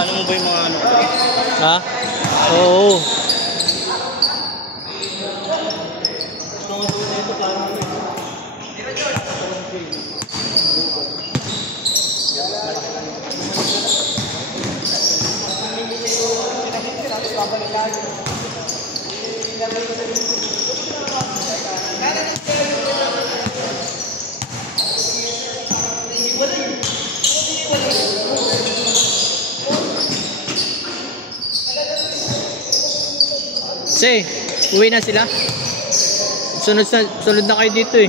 Paano mo ba yung mga ano? Ha? Oo. Say, uwi na sila? Sunod na kayo dito eh.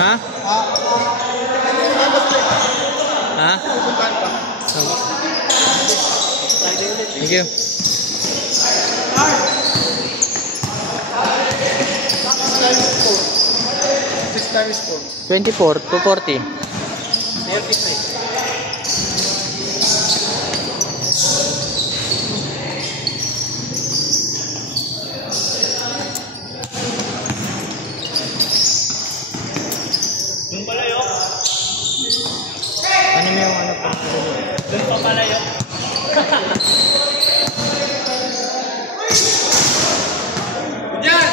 Ha? Ha? Thank you. 24, 240. 35. Ano mo yung ano pa? Doon pa palayo. Diyan!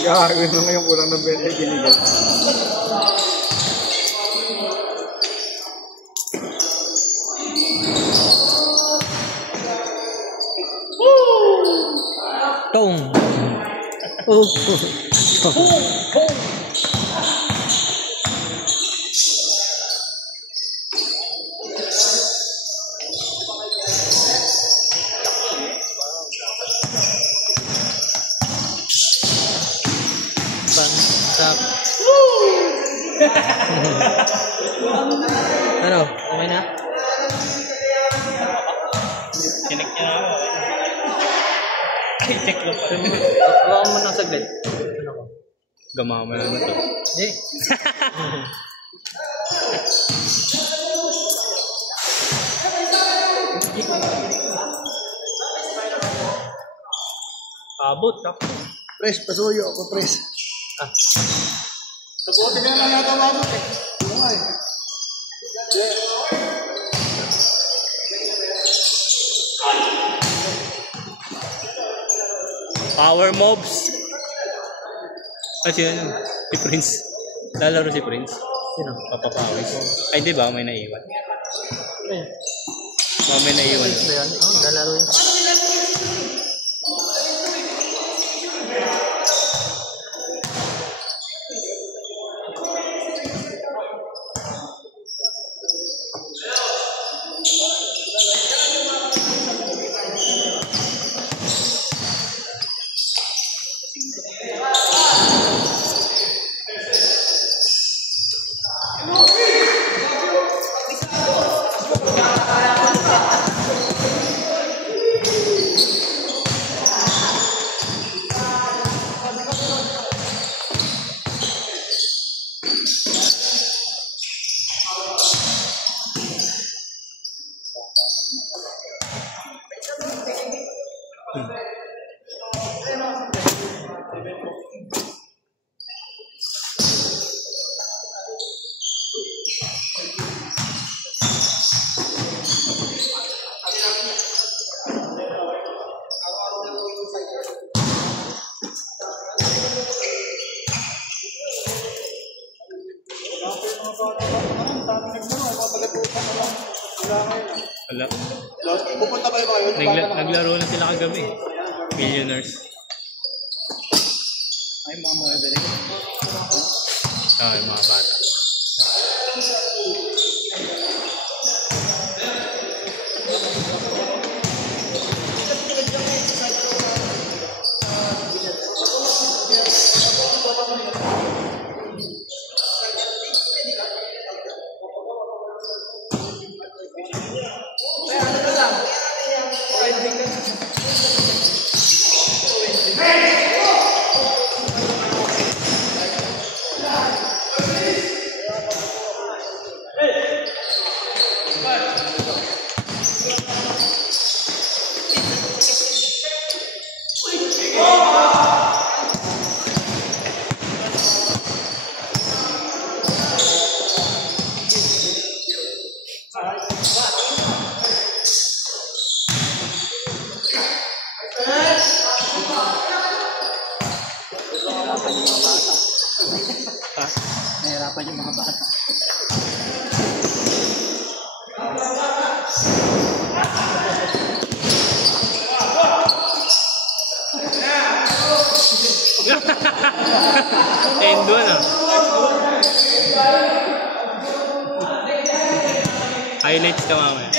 Gagawin mo ngayon kulang ng 20 ginigal. Tong. Pansap. Ano? Okay na? Kinik niya na ako. Ay, check lang pa. Huwag mo nang saglit. Ano ko? Gamama na to. Hindi. Abot ka. Pres, pasuyo ako, pres. Ah. Sabuti ka lang yata mabot eh. Oo nga eh. Power mobs. Kasi yun, si Prince. Lalaro si Prince. Sino? Papapawis. Ay, di ba? May naiwan. Eh. May naiwan. Ba yan? Oo, lalaro yun. Wala. Pupunta ba yung mga yun? Naglaro na sila kagabi. Millionaires. Ay, mga galing. Ay, mga bata. Ha? Nahirapan yung mga bata. Endo na. Highlights ka mamaya.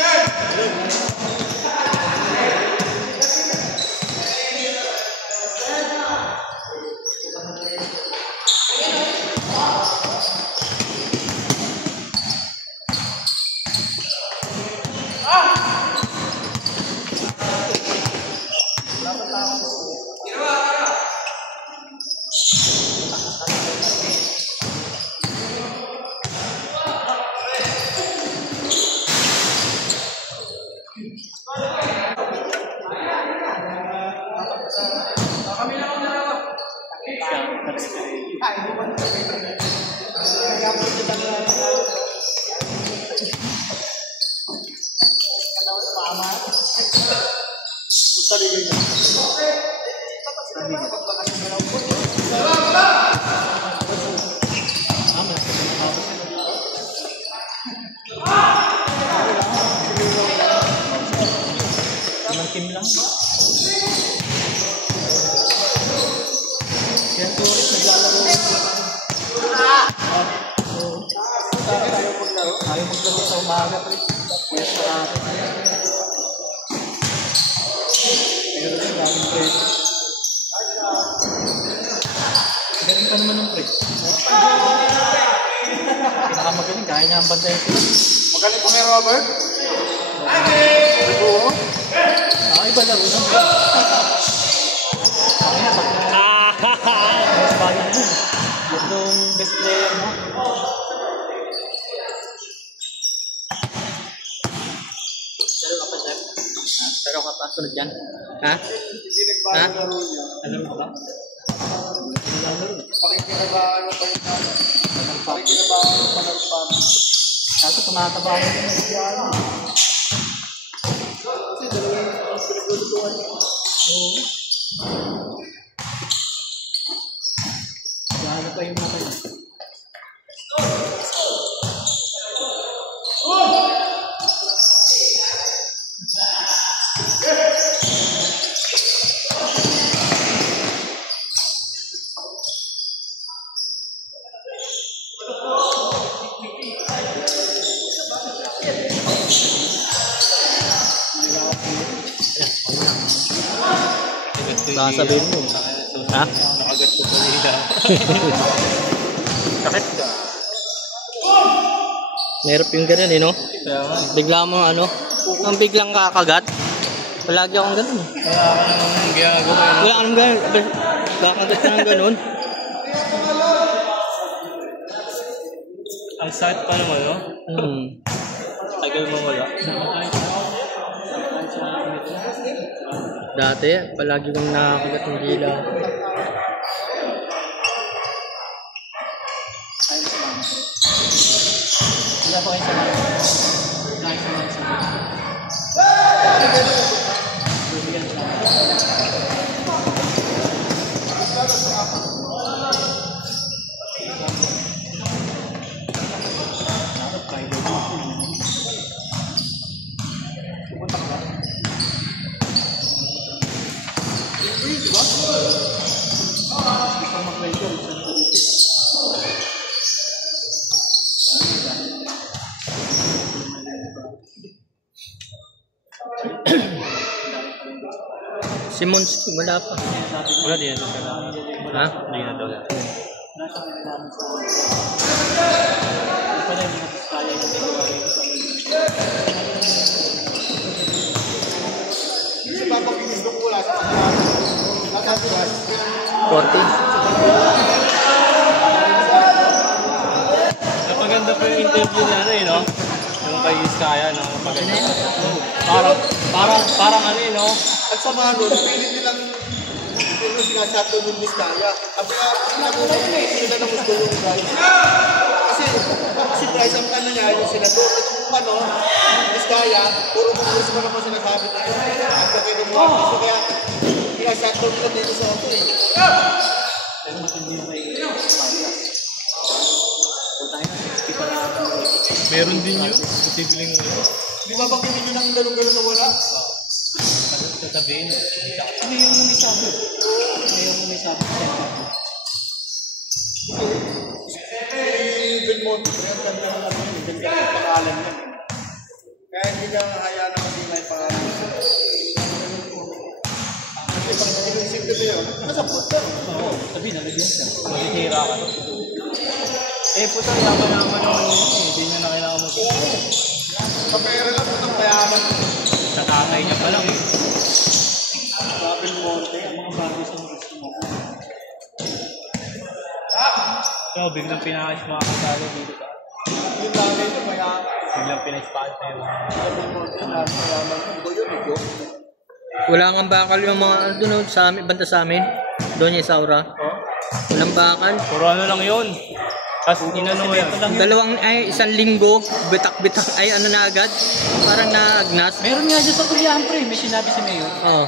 Team lang. Kaya turis naglalaro. Ayaw maglaro. Ayaw maglaro sa umaga. Kaya sa akin. Pero sa daming pre. Galing ka naman ng pre. Pinakamagaling. Kaya niya ang banday sila. Magaling po kay Robert? Oo. Iba laro na. Mas bagay mo. Itong best player mo. Pero ka pa, Sir? Pero ka pa, sunod yan? Ha? Ha? Alam mo ba? Pakikinabahan mo pa yung namin. Pakikinabahan mo pa ng pama. Kaso tumataba mo yung nagyari. Kasi dalawin ang pinaglutuan niya. Oo. Gano pa yung mga yun? Baka sabihin mo. Ha? Nakagat ko pa nila. Sakit ka. Mahirap yung ganun no? Bigla mo ang biglang kakagat. Palagi akong ganun Wala ka namang ginagawa. Wala ka namang ganun. Kakagat ka ng ganun. Ang sakit pa naman, no? Tagal mo wala. Dati, palagi kong nakakagat ng dila. Wala pa kayo sa mga. Simon, wala pa. Wala din ito. Ha? Hindi na daw. Kasi papakinis ko mula sa kanila. Nakatuwas. 40. Napaganda pa yung interview na no? Yung kay Iskaya, no? Napaganda. Parang no? At sa mga doon, pilit nilang sinasato ng Biskaya. Sabi nga, sila na gusto yung guys. Kasi guys, ang ano niya, yung senador, itong Biskaya, puro kung gusto naman sinasabi na yun. Ang kakita mo, kaya sinasakto nila dito sa ako eh. Pero matindi yung kay Paya. Punta na 60 pa na ako. Meron din yun. Posibleng Di ba bang hindi ng galong-galong na wala? sasabihin. Ano yung may sabi? Ano yung may sabi? Belmonte, ang ganda ng ano yun, ganda ng pangalan niya. Kaya hindi niya hayaan na hindi may pangalan. Kasi pag inisip ko yun, nasapot ka. Oo, sabi nalagyan siya. Masihira ka. Puta, yaman naman naman yun. Hindi niya na kailangan mag-iisip. Kapera lang, putang mayaman. Nakakay niya pa lang eh. Belmonte, ang mga bago sa mga gusto mo. So, biglang pinakis mga kasalo dito ka. Yung bagay niya, mayaman. Biglang pinakis na yung Belmonte, mayaman. Ito yun, ito. Wala nga bakal yung mga doon sa amin, banta sa amin. Doon yung Saura. Walang bakal. puro ano lang yun. Tapos inano mo yan. Isang linggo, bitak-bitak, ay ano na agad. Parang naagnas. Meron nga dyan sa Tulian, pre. May sinabi si Mayor. Oo.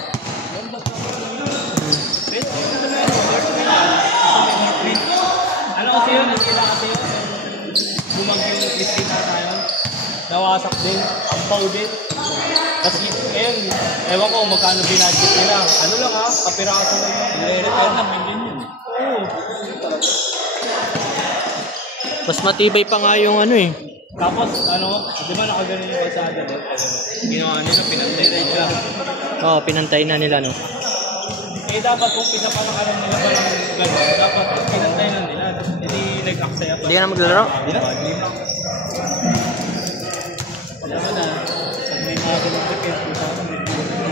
Ano kasi yun? Ang kailangan kasi yun. Bumagyo ng Christina na yun. Nawasak din. Ampaw din. Tapos ngayon, ewan ko magkano binadget nila. Ano lang ha? Kapiraso lang yun. Nire-repair naman yun yun. Oo. Mas matibay pa nga yung ano eh. Tapos ano, di ba nakaganon yung kalsada doon? Ginawa nila, pinantay na nila. Oo, pinantay na nila no. Eh dapat kung pinapalakaran nila pa ng gano'n, dapat pinantay na nila. Hindi nag-aksaya pa. Hindi ka na maglalaro? Hindi na. Alam mo na, pag may mga ganun repair,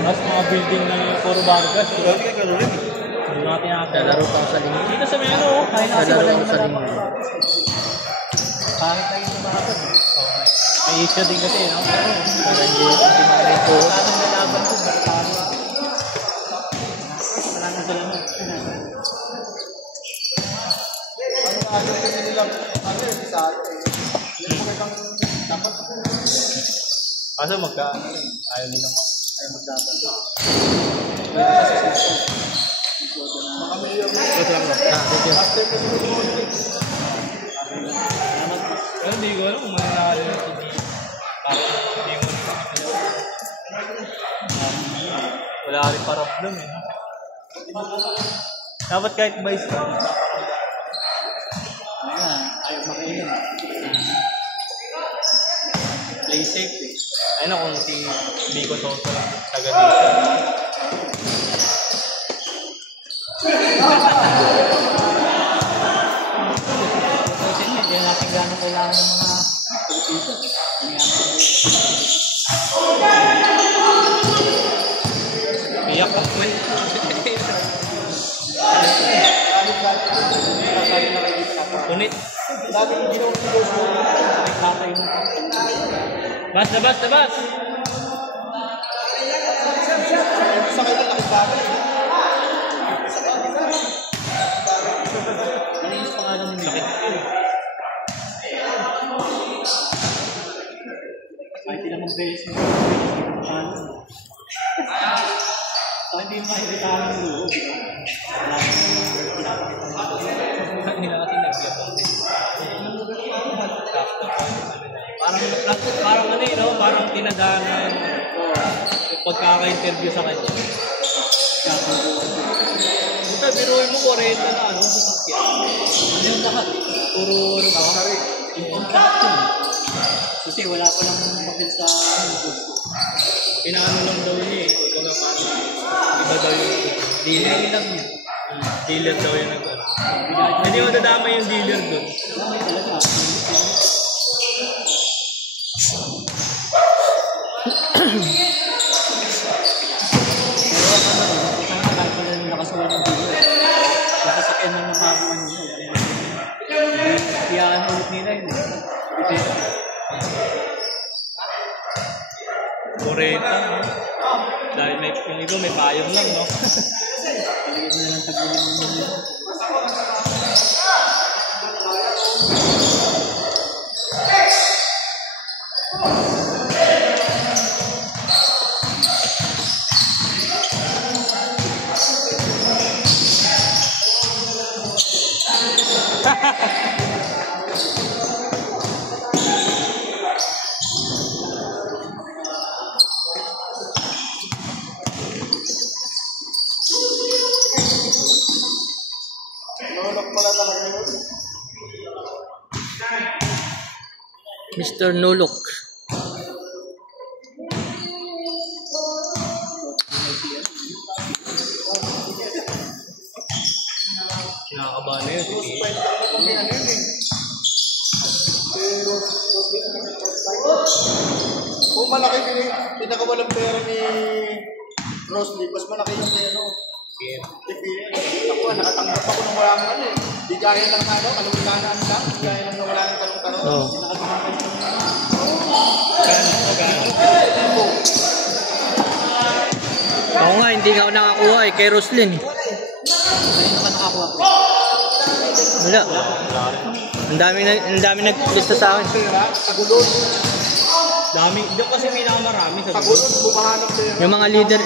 Tapos mga building na yung Puro Vargas. Grabe ka gano'n rin. Hindi natin Lalaro pa ako sa linggo. Dito sa may ano, kaya na kasi Lalaro wala ako yung sa malapad. linggo. Pangit lang yung lumakad. may issue din kasi, no? Para hindi na ito. Anong nalaban ko, barkado. Wala na sila mo. Ano nga agad kasi nilang, ano yun, isa ano eh. Yung mga ibang dapat. Kaso ayaw nila Magdadalo. Baka may yung Wait lang mo. Thank you. after kasi Belmonte. Pero hindi ko alam kung mananalo yung hindi. Parang hindi mo wala rin problem eh. Dapat kahit vice ka. Ayan, ayaw makainin. Play safe eh. Ayun na kung si Biko Soto lang taga dito. Kasi hindi natin gano'ng kailangan ng mga politician. Iyak ka. Punit. Dati yung ginawa ng Diyos ko. May tatay mo. Bas na bas na bas! Sa kanya, nakibagay. Malinis pa nga naman yun. Kahit ilang mag-base mo. So, hindi mo makikitahan ng loob. Wala Hindi na kasi naglabang din. Parang ano eh, no? Parang tinadaanan yung pagkaka-interview sa kanya. Buta, biruin mo 40 na ano, sasakyan. ano yung lahat? Puro ano ba? Yung contract yun. Kasi wala pa lang papel sa gusto. Inaano lang daw niya eh. Kung nga paano. Iba daw yung dealer. Lang niya. Dealer daw yung nag-ano. Hindi mo dadama yung dealer doon. Wala talaga. Nakasulat ng video. Nakasakyan ng namaguan niya. Kiyaan ulit nila yun. 40 no? Dahil may, yung iba may payong lang, no? Talagyan na lang tagulin mo nila. Nulok pala talaga yun. Mr. Nulok. Kinakabahan na yun. Kung malaki pinakawalang pera ni Rosley, mas malaki yung pera. Ako, nakatanggap ako ng walang ano eh. Di gaya lang na ano, kalungkanan lang. Di gaya lang na wala ng tanong-tanong. Oo. Ako nga, hindi nga ako nakakuha eh. Kay Roslyn. Wala. Ang dami nag-lista sa akin. Pera, kagulod. Dami. Doon kasi pinakamarami sa Kagulod, bumahan ng pera. Yung mga leader.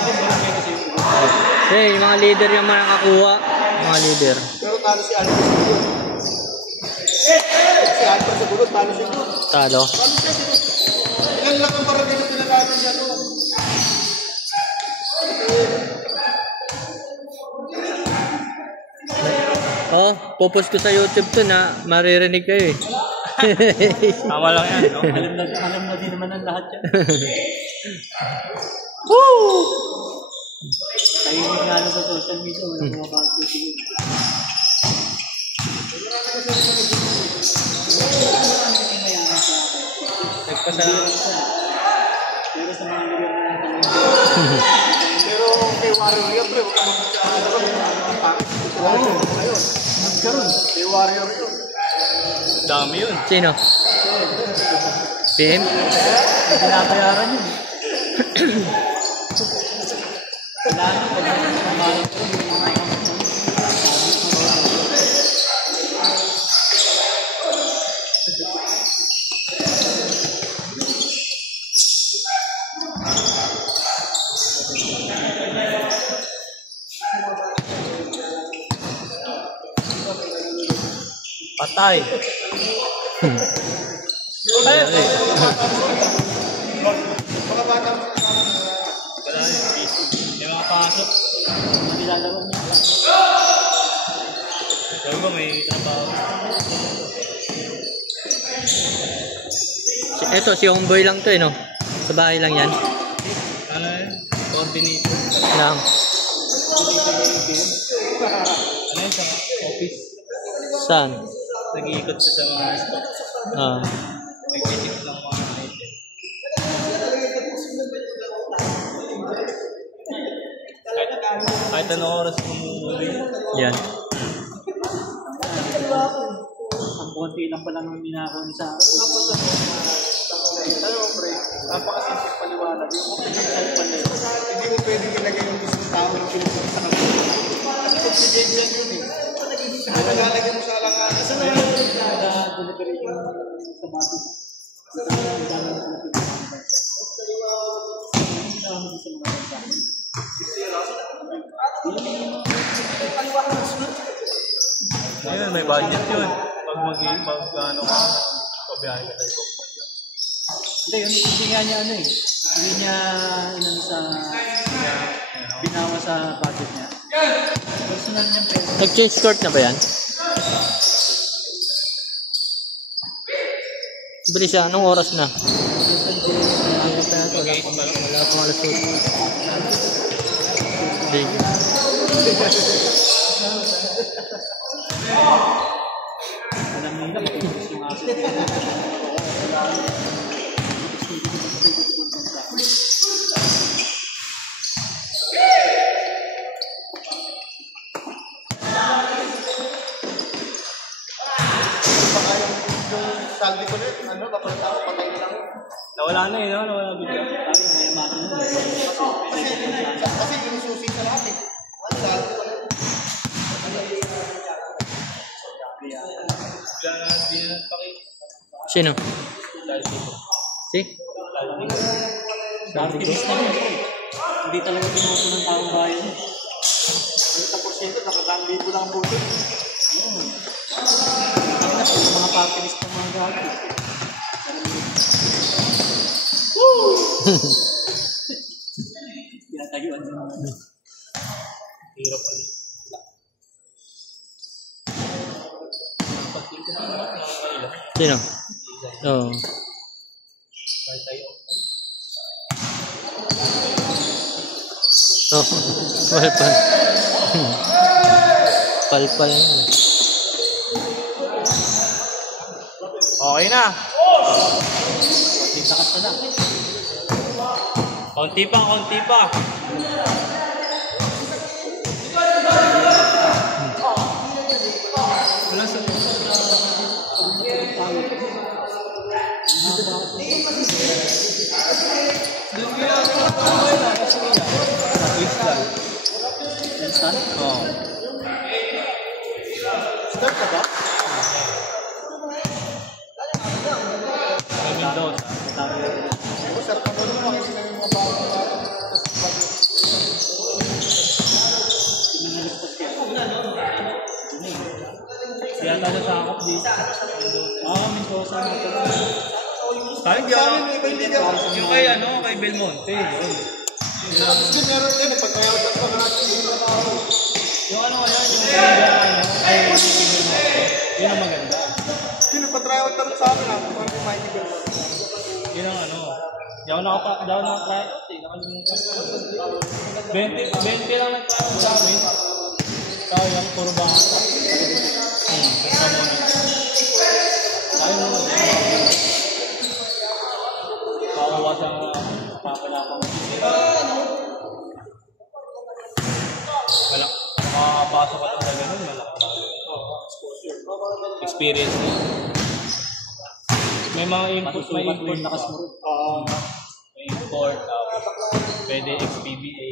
Yung mga leader yung mga nakakuha. Mga leader. Pero talo si Alba sa gulod. Si Alba sa gulod, talo siya doon. Talo. Talo siya doon. Ilan lang ang parang ganun pinalaman niya doon. Oh, popost ko sa YouTube to na maririnig kayo eh. Tama lang yan, no? Alam na din naman ang lahat yan. Tahimik nga lang sa social media, wala mga bago siguro. Nagpasalamat. Pero sa mga lugar na natin, Pero kay Warrior yan, pre, huwag ka nagkaroon. Kay Warrior yun. Dami yun. Sino? PM? Hindi binabayaran yun. Wala na, pag nagmamalang ko, hindi mga Patay. Mga bata mo sa Wala yung piso. May mga pasok. nilalaban niya. Sabi ko may trabaho. Ito, si Homeboy lang to eh, no? Sa bahay lang yan. Ano yun? Coordinator. Lang. Ano yun sa office? Saan? Nag-iikot siya sa mga stock. Ah. Nag-check lang mga item. Kahit anong oras kumuli. Yan. Ang konti lang pala ng minakaw sa Ano, pre, napakasisip paliwanag. Yung kung hindi mo pwedeng ilagay yung isang tao ng pinupunta sa kanila. Kasi kung si James yan yun eh. Ano nagalagay mo sa alanganan? Sa deliberation sa bati. Ayun, may budget yun. Pag ano ka, pabiyahe ka tayo. Hindi, hindi nga niya ano eh. Hindi niya inano sa binawa sa budget niya. Personal niyang pera. Nag-change court na ba yan? Bilis siya. Anong oras na? Wala pang alas 8. Thank you. Alam nila, makulis yung aso niya. salvi ko rin, ano, kapag tao, patay na lang. Nawala na eh, no? Nawala bigla. Kasi ginususi sa lahat eh. Salvi ko rin. Bigla na, di na pakita. Sino? Si? Activist na yun. Hindi talaga pinuto ng taong bayan. 30% nakatang libo lang ang boto. Mga papilist ng mga gago. Tinatayuan mo. Hirap pa rin. Sino? Oo. Oh, palpal. Palpal na. Okay na. Tingtakas pa na. Konti pa, konti pa. Wala sa instant? Oo. Start ka ba? May Mendoza. O, start ka ba naman kasi sila yung mga bago na Kaya tayo sa akap dito. Mendoza na ito. Kaya di Sa ako. amin, may kaibigan. Yung kay ano, kay Belmonte. Yun. Tapos din meron din, pagkayaw ka pa natin dito na ako. Yung ano kaya, yung kaibigan ano, ay Belmonte. Yun ang maganda. Sino pa try out sa amin ha? Parang may Mighty Bell. Yun ang ano. Di ako nakatry out eh. Nakalimutan ko. 20 lang nag-try out sa amin. Sayang, puro bangka. Basta mo na. Sayang mo na. Kawawa sa papanapang. Wala. Makapasok ka talaga nun. Wala. Experience na. May mga input, may import na kasi. May import, pwede XPBA.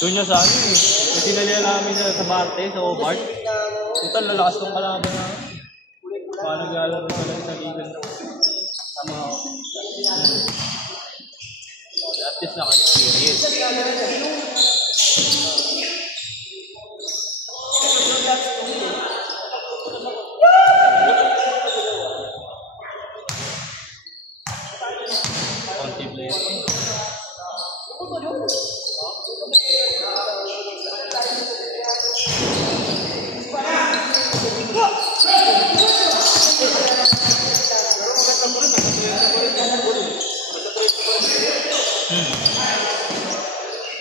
Doon niya sa ano eh. Kasi nalila namin sa Marte, sa Hobart. Total, lalakas tong kalaban na. Paano naglalaro talaga sa ligan na. Tama ako. At least naka-experience. Konti player.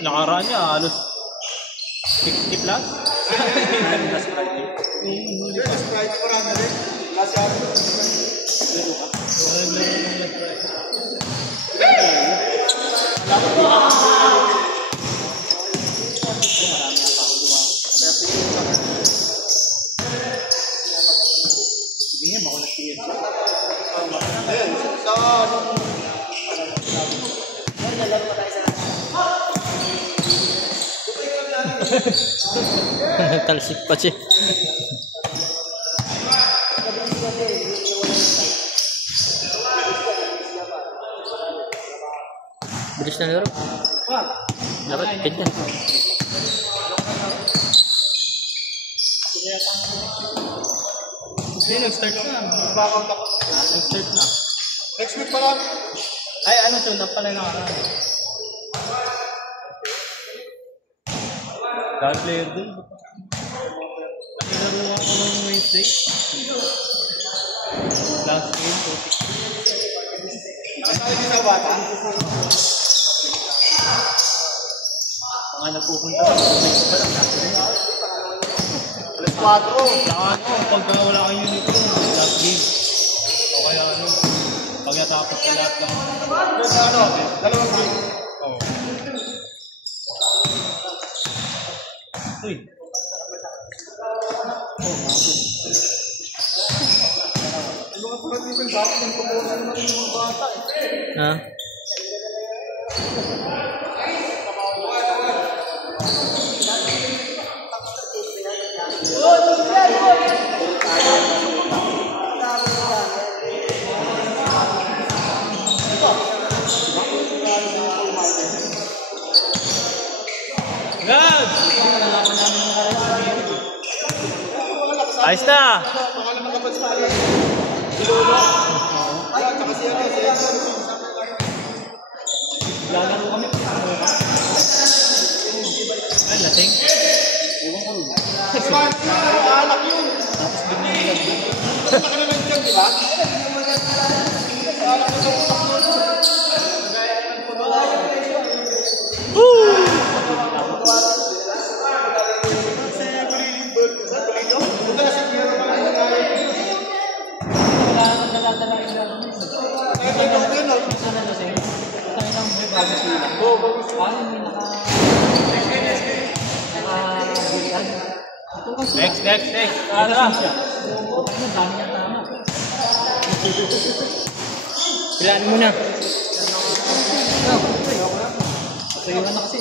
Nakaraan niya, halos 60 plus. Last Friday ko rana rin. Last Friday. Hindi nga, bako nag-tiyan siya. Ayun, sa anong Talsik pa siya. Bilis na laro. Dapat ganyan. Hindi, nag-start na. background ako. Nag-start na. Next week pa lang. Ay, ano to? Napala nakaraan. God player dun. Nakilaro ako ng Wednesday. Last game, 46. Ang tayo din sa bata. Mga nagpupunta sa next pa lang. Alas 4. Saka ano, pagka wala kang uniform, last game. O kaya ano, pag natapos ka lahat ng... Doon sa ano, dalawang game. Oo. Uy. Yung mga pulat nito yung dati yung pumunan naman yung mga bata eh. Ha? Ayos na! Baka naman kapag sa akin. Lolo. Ay, tsaka si ano, si Edson. Lalaro kami. Ay, lasing. Ewan ko. Anak yun. Tapos biglang nilagyan. Baka naman dyan, di ba? Punta na si Piero pa lang Dala-dala yung laro niya. Minsan na lasing. Tayo lang may bago sila. Paano may naka-bulian? Ito kasi. Next. Ano siya? Ano, dami niyang tama. Pilaan mo na. Sayuran na kasi.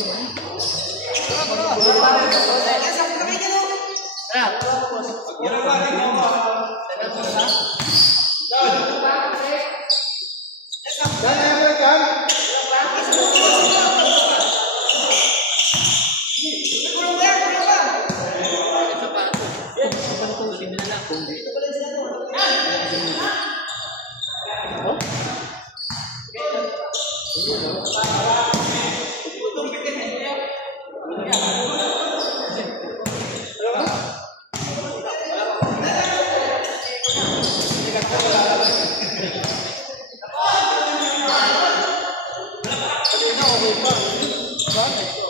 Bakit?